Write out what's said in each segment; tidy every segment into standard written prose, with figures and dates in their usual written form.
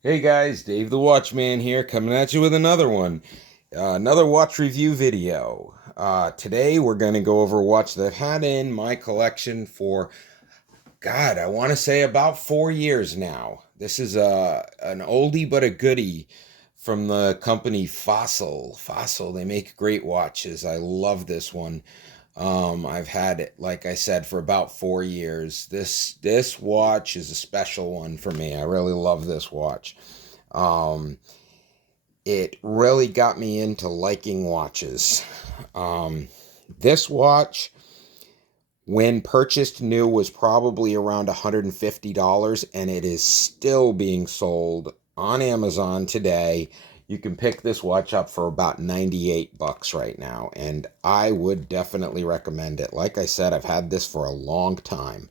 Hey guys, Dave the Watchman here, coming at you with another one. Another watch review video. Today we're going to go over a watch that I've had in my collection for, God, I want to say about 4 years now. This is an oldie but a goodie from the company Fossil. Fossil, they make great watches. I love this one. I've had it, like I said, for about 4 years. This watch is a special one for me. I really love this watch. Um, it really got me into liking watches. Um, this watch, when purchased new, was probably around $150, and it is still being sold on Amazon today. You can pick this watch up for about 98 bucks right now, and I would definitely recommend it. Like I said, I've had this for a long time,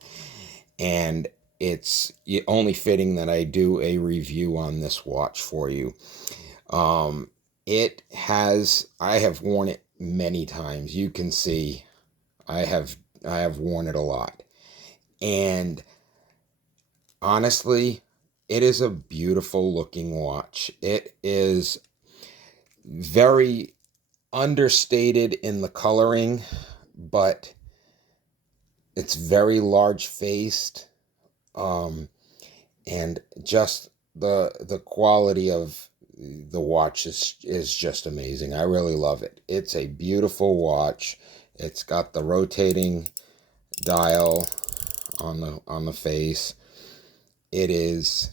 and it's only fitting that I do a review on this watch for you. Um, I have worn it many times. You can see I have, I have worn it a lot. And honestly, it is a beautiful looking watch. It is very understated in the coloring, but it's very large faced. Um, and just the quality of the watch is just amazing. I really love it. It's a beautiful watch. It's got the rotating dial on the face. It is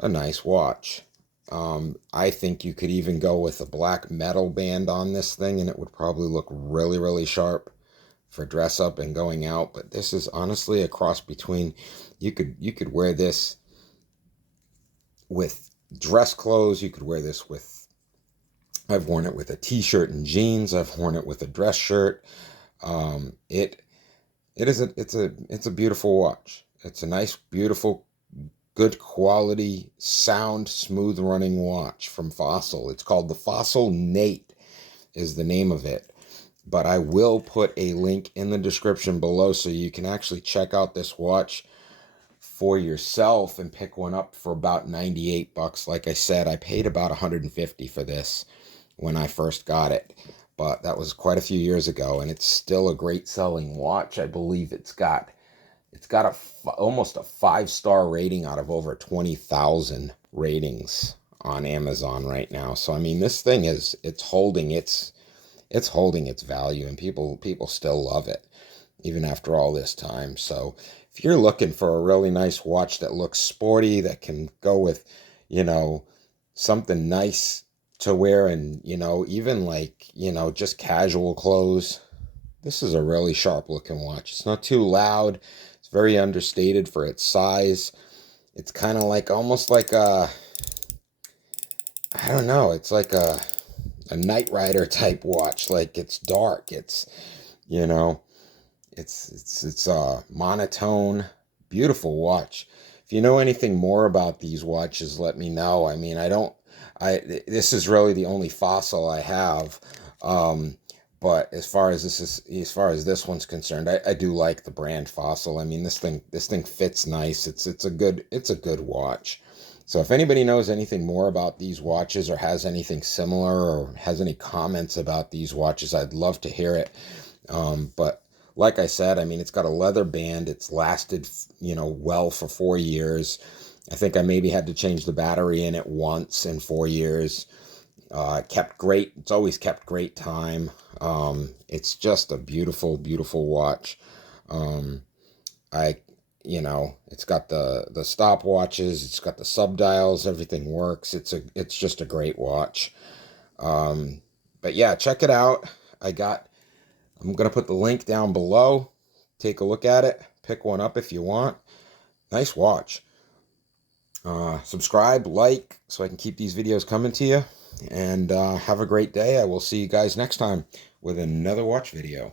a nice watch. I think you could even go with a black metal band on this thing, and it would probably look really, really sharp for dress up and going out. But this is honestly a cross between you could wear this with dress clothes. You could wear this with, I've worn it with a t-shirt and jeans. I've worn it with a dress shirt. It is it's a beautiful watch. It's a nice, beautiful, good quality, sound, smooth running watch from Fossil. It's called the Fossil Nate is the name of it. But I will put a link in the description below so you can actually check out this watch for yourself and pick one up for about 98 bucks. Like I said, I paid about 150 for this when I first got it, but that was quite a few years ago, and it's still a great selling watch. I believe it's got almost a 5-star rating out of over 20,000 ratings on Amazon right now. So I mean, this thing is it's holding its value, and people still love it even after all this time. So if you're looking for a really nice watch that looks sporty, that can go with, you know, something nice to wear, and, even like, just casual clothes, this is a really sharp looking watch. It's not too loud. It's very understated for its size. It's kind of like almost like I don't know, it's like a Knight Rider type watch. Like, it's dark. You know, it's monotone, beautiful watch. If you know anything more about these watches, let me know. I mean, I don't. This is really the only Fossil I have. Um, but as far as this one's concerned, I do like the brand Fossil. I mean, this thing fits nice. It's a good watch. So if anybody knows anything more about these watches, or has anything similar, or has any comments about these watches, I'd love to hear it. But like I said, I mean, it's got a leather band. It's lasted, well for 4 years. I think I maybe had to change the battery in it once in 4 years. Kept great. It's always kept great time. It's just a beautiful, beautiful watch. Um, I, it's got the stopwatches. It's got the sub dials. Everything works. It's just a great watch. Um, but yeah, check it out. I'm going to put the link down below. Take a look at it. Pick one up if you want. Nice watch. Subscribe, like, so I can keep these videos coming to you. And have a great day. I will see you guys next time with another watch video.